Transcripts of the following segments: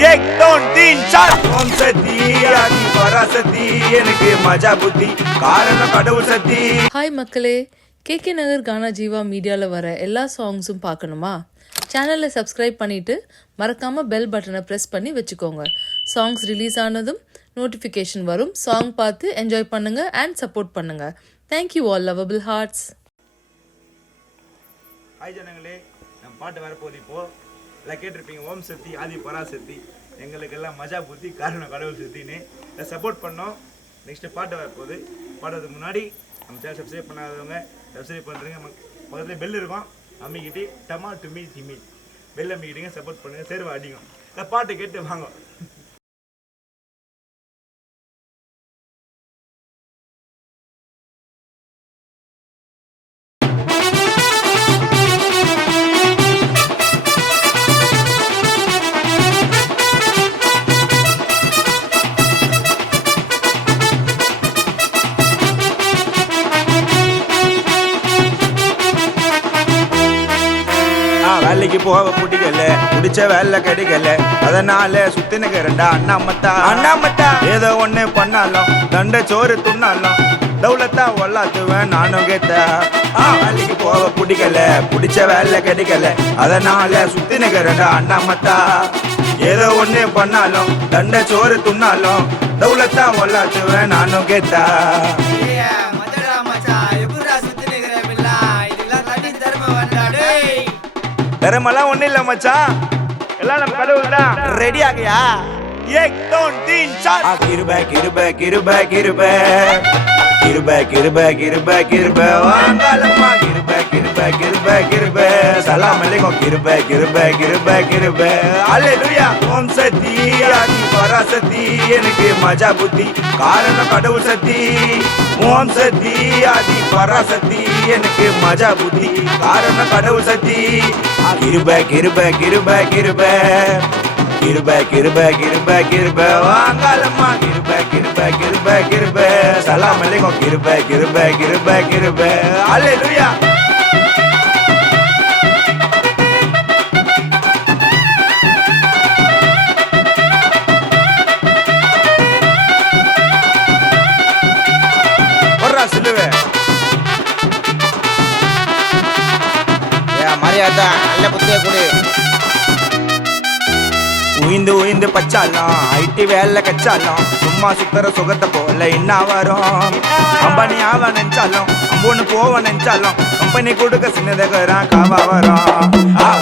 एक दोन तीन चार ओम சக்தி ஆதி பராசக்தி எனக்கு மஜா புத்தி காரணம் கடவுள் சக்தி. ஹாய் மக்களே, கேகே நகர் கானா ஜீவா மீடியாவில் வர எல்லா சாங்ஸும் பார்க்கணுமா? சேனலில் சப்ஸ்கிரைப் பண்ணிவிட்டு மறக்காமல் பெல் பட்டனை ப்ரெஸ் பண்ணி வச்சுக்கோங்க. சாங்ஸ் ரிலீஸ் ஆனதும் நோட்டிஃபிகேஷன் வரும். சாங் பார்த்து என்ஜாய் பண்ணுங்கள் அண்ட் சப்போர்ட் பண்ணுங்கள். Thank you all lovable hearts. Hi ஜனங்களே, நம்ம பாட்டு வரப்போகுது. இப்போது எல்லாம் கேட்டிருப்பீங்க, ஓம் சக்தி ஆதி பராசக்தி எங்களுக்கெல்லாம் மஜா புத்தி காரணம் கடவுள் சக்தின்னு இதை சப்போர்ட் பண்ணோம். நெக்ஸ்ட்டு பாட்டு வரப்போகுது. பாடுறதுக்கு முன்னாடி நம்ம சேனல் சப்ஸ்கிரைப் பண்ணாதவங்க சப்ஸ்கிரைப் பண்ணுறீங்க. பக்கத்தில் பெல் இருக்கும், அம்மிக்கிட்டு டமா டுமி டிமி பெல் அம்மிக்கிட்டீங்க, சப்போர்ட் பண்ணுங்கள், சேர்வா அடிக்கும். இந்த பாட்டு கேட்டு வாங்க. வேலைக்கு போக பிடிக்கல, பிடிச்ச வேலை கிடைக்கல, அதனால சுத்தினுக்கு ரெண்டா அண்ணாமத்தா ஏதோ ஒண்ணு பண்ணாலும் தண்ட சோறு துண்ணாலும் தௌலத்தா ஒல்லாத்துவேன் நானும் கேட்ட. வேலைக்கு போக பிடிக்கல, பிடிச்ச வேலை கிடைக்கல, அதனால சுத்தினுக்கு ரெண்டா அண்ணாமத்தா ஏதோ ஒண்ணு பண்ணாலும் தண்ட சோறு துண்ணாலும் தௌலத்தா ஒல்லாத்துவேன் நானும் கேட்டா. திறமெல்லாம் ஒன்றும் இல்லை மச்சான், எல்லாம் நம்ம கடவுள் தான். ரெடி ஆகையா? एक दोन तीन चार கிருபை கிருபை கிருபை கிருபை கிருபை கிருபை கிருபை கிருபை வாங்கலம்மா கிருபை கிருபை கிருபை கிருபை சலாம் அலைக்கும் கிருபை கிருபை கிருபை கிருபை அல்லேலூயா. ஓம் சக்தி ஆதி பராசக்தி எனக்கு மஜா புத்தி காரணம் கடவுள் சக்தி. ஓம் சக்தி ஆதி பராசக்தி எனக்கு மஜா புத்தி காரணம் கடவுள் சக்தி. கிருபை கிருபை கிருபை கிருபை கிருபை கிருபை கிருபை கிருபை வாங்கலம்மா கிருபை கிருபை கிருபை கிருபை சலாம் அலைக்கும் கிருபை கிருபை கிருபை கிருபை அல்லேலூயா. ஒர்ரா சிலுவே மரியாதை நல்ல புத்திய கொடு. உயிந்து உயிந்து பச்சாலும் ஐடி வேலை கச்சாலும் சும்மா சுத்தர சுகத்தை போல என்ன வரும். கம்பெனி ஆவ நினைச்சாலும் அம்பொன்னு போவ நினைச்சாலும் கம்பெனி கொடுக்க சின்னதகரான் காவா வரும்.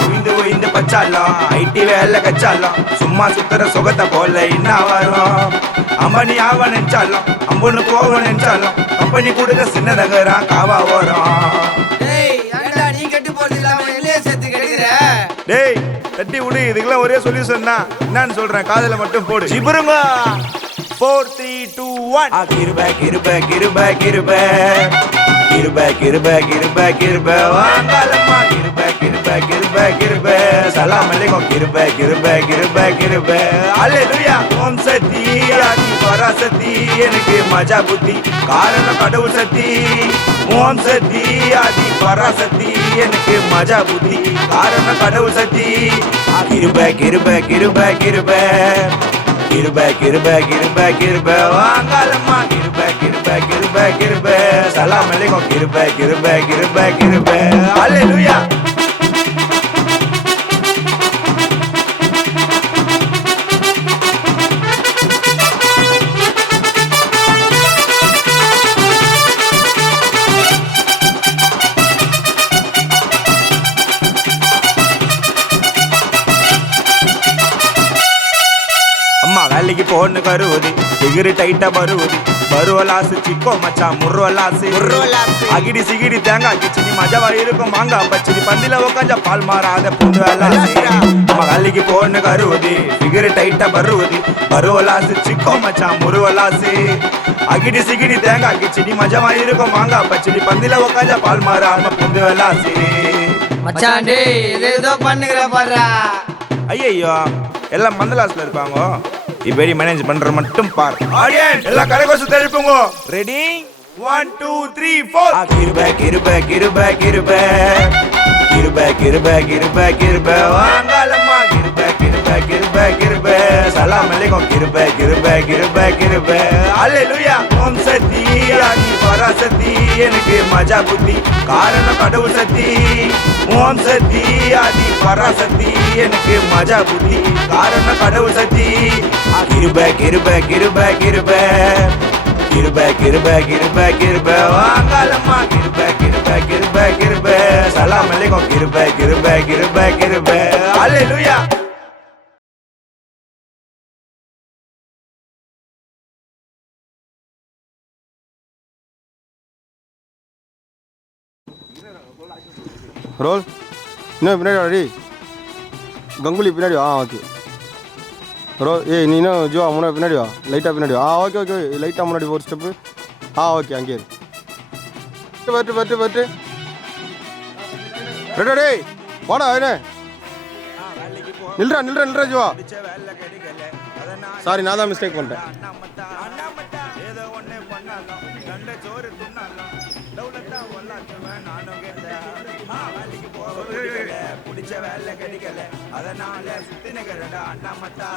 உயிந்து உயிந்து பச்சாலும் ஐடி வேலை கச்சாலும் சும்மா சுத்தர சுகத்தை போல என்ன வரும். கம்பெனி ஆவ நினைச்சாலும் அம்பொன்னு போவ நினைச்சாலும் கம்பெனி கொடுக்க சின்னதகரான் காவா வரும். டேய் கட்டி விடு, இதுக்கெல்லாம் ஒரே சொல்யூஷன் தான். என்னன்னு சொல்றேன், காதல மட்டும் போடு. ஜிபுருங்க 4 3 2 1 கிருபை கிருபை கிருபை கிருபை கிருபை கிருபை கிருபை கிருபை வாங்கலம்மா கிருபை கிருபை கிருபை கிருபை சலாம் அலைக்கும் கிருபை கிருபை கிருபை கிருபை அல்லேலூயா. ஓம் சக்தி ஆதி பராசக்தி எனக்கு மஜா புத்தி காரணம் கடவுள் சக்தி. ஓம் சக்தி ஆதி பராசக்தி எனக்கு மஜா புத்தி காரணம் கடவுள் சக்தி. கிருபை கிருபை கிருபை கிருபை கிருபை கிருபை கிருபை கிருபை வாங்கலம்மா கிருபை கிருபை கிருபை கிருபை சலாம் அலைக்கும் கிருபை கிருபை கிருபை கிருபை அல்லேலூயா. வேலைக்கு போன்னு கருவுது சிகிரி டைட்டா பருவுது பருவலாசு சிக்கோ மச்சான் முருவலாசு அகிடி சிகிடி தேங்காய் கிச்சினி மஜாவா இருக்கும் மாங்காய் பச்சினி பந்தில உக்காஞ்ச பால் மாறாத புது நம்ம வேலைக்கு போன்னு கருவுது சிகிரி டைட்டா பருவுது பருவலாசு சிக்கோ மச்சான் முருவலாசு அகிடி சிகிடி தேங்காய் கிச்சினி மஜாவா இருக்கும் மாங்காய் பச்சினி பந்தில உக்காஞ்ச பால் மாறாம புது வலாசு. மச்சான் டேய் ஏதோ பண்ணுகிற பாருடா. ஐயோ எல்லாம் மந்தலாஸ்ல இருப்பாங்க, இப்படி மேனேஜ் பண்ற மட்டும் பார். ஆடியன்ஸ் எல்லாம் கரகோஷ தெளிப்புங்க. ரெடி 1 2 3 4 கிருபை கிருபை கிருபை கிருபை கிருபை கிருபை கிருபை கிருபை வாங்கலம்மா கிருபை கிருபை கிருபை கிருபை அலைக்கும் கிருபை கிருபை கிருபை கிருபை அல்லேலூயா ஓம் சக்தி ஆதி பராசக்தி எனக்கு மஜா புத்தி காரணம் கடவுள் சக்தி ஓம் சக்தி ஆதி பராசக்தி எனக்கு மஜா புத்தி காரணம் கடவுள் சக்தி கிருபை கிருபை கிருபை கிருபை கிருபை கிருபை கிருபை கிருபை வாங்காலம்மா கிருபை கிருபை கிருபை கிருபை சலாம் அலைக்கும் கிருபை கிருபை கிருபை கிருபை அல்லேலூயா ரோல் இன்னும் பின்னாடி வாடி கங்குலி பின்னாடி வா ஓகே ரோல் ஏய் நீ இன்னும் ஜுவா முன்னாடி பின்னாடி வா லைட்டாக பின்னாடி வா ஓகே ஓகே லைட்டாக முன்னாடி ஒரு ஸ்டெப்பு ஓகே அங்கே பட்டு பட்டு பட்டு ரெடா டேய் வாடா என்ன நில்றா நில்றா நில்றா ஜுவா சாரி நான் தான் மிஸ்டேக் பண்ணிட்டேன்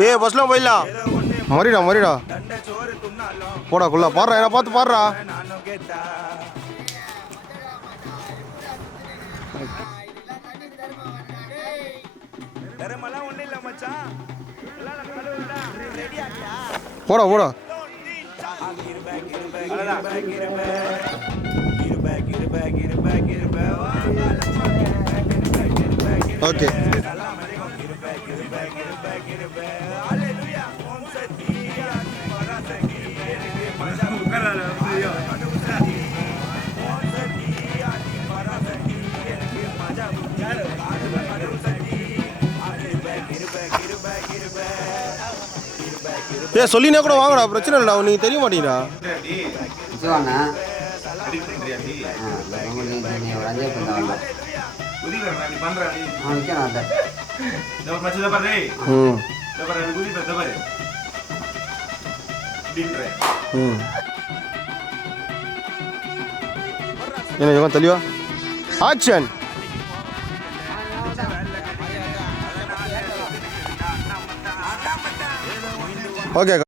ஏ பஸ்லாம் போயிடலாம் மறிடா மறிடா போடா குள்ள பாடுறா என்ன பார்த்து பாடுறா போடா போடா ஓகே ஏ சொல்லினே கூட வாங்கடா பிரச்சனை இல்லைடா நீ தெரிய மாட்டீங்கடா சிவாண்ணா ஒரு அஞ்சே பண்ண என்ன தெளிவா ஆக்ஷன் ஓகே